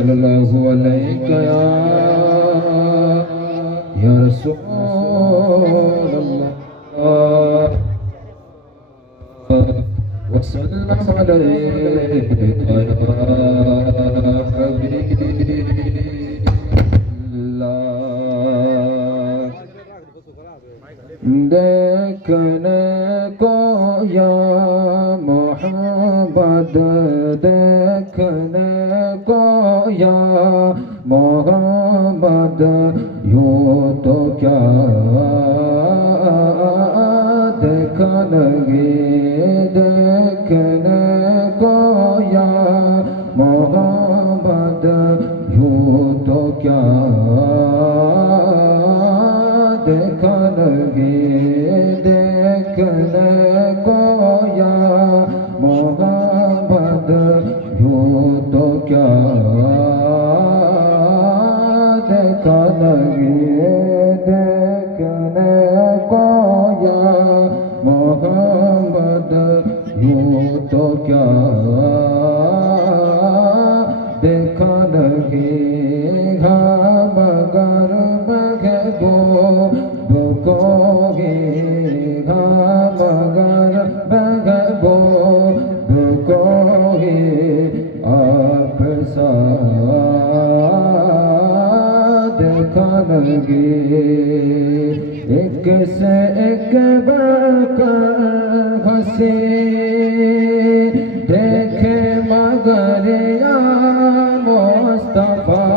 الله عليك يا رسول الله وصلى عليك يا حبيب الله دیکھنے کو یا محمد دیکھنے کو یا محمد یوں تو کیا دیکھنے دیکھنے کو یا محمد یوں تو کیا دیکھنے دیکھنے کو یا محمد یوں تو کیا دیکھنے دیکھنے کو یا محمد یوں تو کیا دیکھنے مگر بھگو بھگو گے مگر بھگو بھگو گے آپ سا دیکھنے ایک سے ایک بڑھ کر ہنسی دیکھے مگر یا مصطفیٰ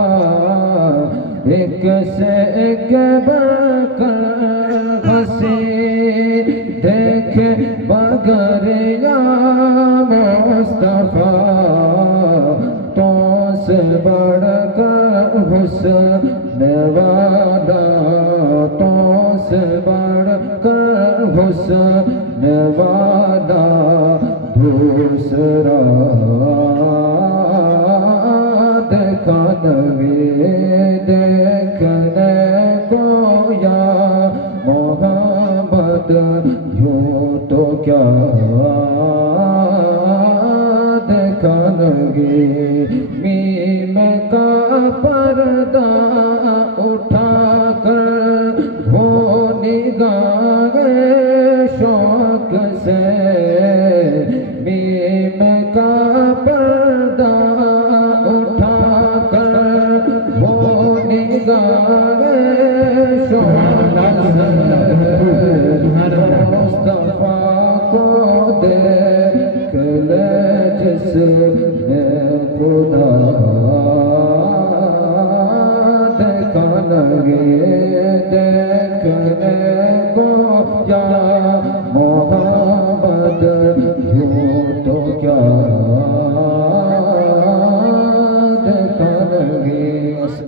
ایک سے ایک بڑھ کر ہنسی دیکھے مگر یا مصطفیٰ تو سے بڑھ کر حسن والا تو سے بڑھ کر حسن والا دوسرا دیکھنے دیکھنے کو یا محمد یوں تو کیا دیکھنے میم کا پردہ اٹھا کر وہ نگاہ شوق سے میم کا پردہ اٹھا کر وہ نگاہ شوق سے مصطفیٰ کو دیکھ لے جس نے خدا دیکھنے